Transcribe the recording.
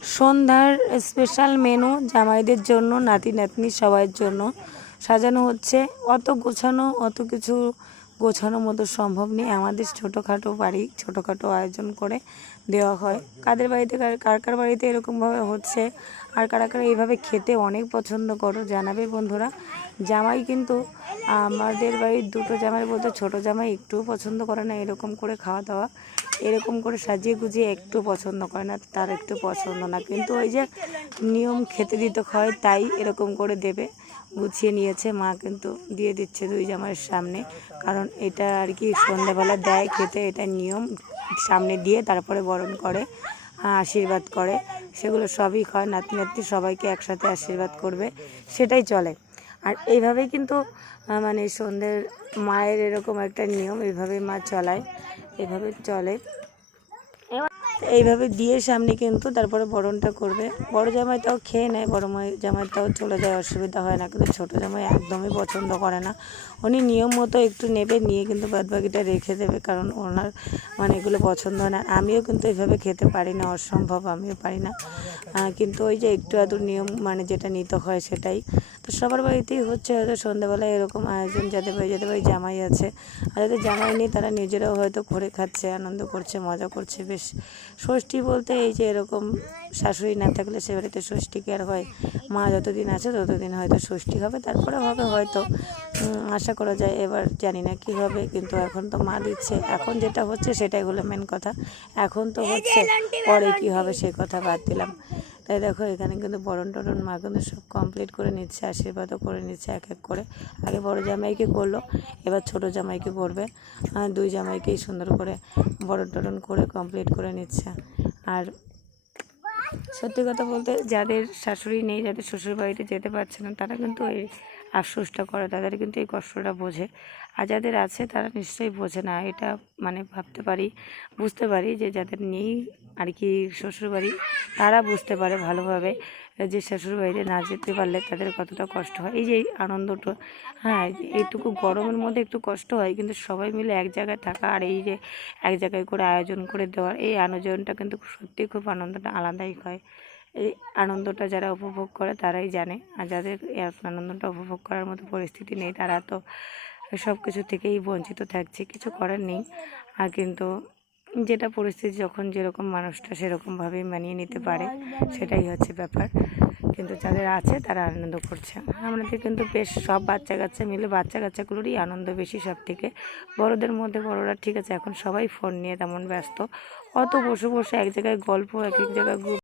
সন্ধ্যার special menu জামাইদের জন্য, নাতি নাতনি সবার জন্য সাজানো হচ্ছে। অত গোছানো, অত কিছু গোছানোর মতো সম্ভব নেই। আমাদের ছোটোখাটো বাড়ি, ছোটোখাটো আয়োজন করে দেওয়া হয়। কাদের বাড়িতে কার কার বাড়িতে এরকমভাবে হচ্ছে, আর কারা কারা এইভাবে খেতে অনেক পছন্দ করো জানাবে বন্ধুরা। জামাই কিন্তু আমাদের বাড়ির দুটো জামাই বলতে ছোটো জামাই একটুও পছন্দ করে না এরকম করে খাওয়া দাওয়া, এরকম করে সাজিয়ে গুজিয়ে একটু পছন্দ করে না, তার একটু পছন্দ না। কিন্তু ওই যে নিয়ম খেতে দিতে হয় তাই এরকম করে দেবে, গুছিয়ে নিয়েছে মা, কিন্তু দিয়ে দিচ্ছে দুই জামাইয়ের সামনে, কারণ এটা আর কি সন্ধ্যাবেলা দেয় খেতে, এটা নিয়ম। সামনে দিয়ে তারপরে বরণ করে, আশীর্বাদ করে, সেগুলো সবই হয়। নাতি নাতনি সবাইকে একসাথে আশীর্বাদ করবে, সেটাই চলে। আর এইভাবেই কিন্তু মানে সন্ধ্যের মায়ের এরকম একটা নিয়ম, এইভাবে মা চলায়, এভাবে চলে। এইভাবে দিয়ে সামনে কিন্তু তারপরে বরণটা করবে। বড় জামাইটাও খেয়ে নেয়, বড় জামাইটাও চলে যায়, অসুবিধা হয় না। কিন্তু ছোটো জামাই একদমই পছন্দ করে না, উনি নিয়ম মতো একটু নেবে, নিয়ে কিন্তু বাদবাকিটা রেখে দেবে, কারণ ওনার মানে এগুলো পছন্দ হয় না। আমিও কিন্তু এইভাবে খেতে পারি না, অসম্ভব, আমিও পারি না। কিন্তু ওই যে একটু আধটু নিয়ম মানে যেটা নিতে হয় সেটাই। তো সবার বাড়িতেই হচ্ছে হয়তো সন্ধ্যাবেলায় এরকম আয়োজন, যাদের বাড়ি জামাই আছে, আর যাদের জামাই নেই তারা নিজেরাও হয়তো করে খাচ্ছে, আনন্দ করছে, মজা করছে। বেশ ষষ্ঠী বলতে এই যে এরকম শাশুড়ি না থাকলে সে বাড়িতে ষষ্ঠী কি আর হয়? মা যতদিন আছে ততদিন হয়তো ষষ্ঠী হবে, তারপরে হবে হয়তো, আশা করা যায়। এবার জানি না কী হবে, কিন্তু এখন তো মা দিচ্ছে, এখন যেটা হচ্ছে সেটাই হলো মেন কথা। এখন তো হচ্ছে, পরে কী হবে সে কথা বাদ দিলাম। তাই দেখো এখানে কিন্তু বরণ টরণ মা কিন্তু সব কমপ্লিট করে নিচ্ছে, আশীর্বাদও করে নিচ্ছে এক এক করে। আগে বড় জামাইকে করলো, এবার ছোটো জামাইকে করবে। দুই জামাইকেই সুন্দর করে বরণ টরণ করে কমপ্লিট করে নিচ্ছে। আর সত্যি কথা বলতে যাদের শাশুড়ি নেই, যাদের শ্বশুর বাড়িতে যেতে পারছে না, তারা কিন্তু এই আফসোসটা করে, তাদের কিন্তু এই কষ্টটা বোঝে। আর যাদের আছে তারা নিশ্চয়ই বোঝে না, এটা মানে ভাবতে পারি, বুঝতে পারি যে যাদের নেই আর কি শ্বশুরবাড়ি, তারা বুঝতে পারে ভালোভাবে যে শ্বশুরবাড়িতে না যেতে পারলে তাদের কতটা কষ্ট হয়। এই যে এই আনন্দটা, হ্যাঁ, এইটুকু গরমের মধ্যে একটু কষ্ট হয়, কিন্তু সবাই মিলে এক জায়গায় থাকা, আর এই যে এক জায়গায় করে আয়োজন করে দেওয়ার, এই আয়োজনটা কিন্তু সত্যিই খুব আনন্দটা আলাদাই হয়। এই আনন্দটা যারা উপভোগ করে তারাই জানে, আর যাদের আনন্দটা উপভোগ করার মতো পরিস্থিতি নেই তারা তো সব কিছু থেকেই বঞ্চিত থাকছে, কিছু করার নেই। আর কিন্তু যেটা পরিস্থিতি, যখন যেরকম মানুষটা সেরকমভাবেই মানিয়ে নিতে পারে, সেটাই হচ্ছে ব্যাপার। কিন্তু যাদের আছে তারা আনন্দ করছে। আমাদের কিন্তু বেশ সব বাচ্চা কাচ্চা মিলে, বাচ্চা কাচ্চাগুলোরই আনন্দ বেশি সব থেকে। বড়োদের মধ্যে বড়োরা ঠিক আছে, এখন সবাই ফোন নিয়ে তেমন ব্যস্ত, অত বসে বসে এক জায়গায় গল্প, এক এক জায়গায় গ্রুপ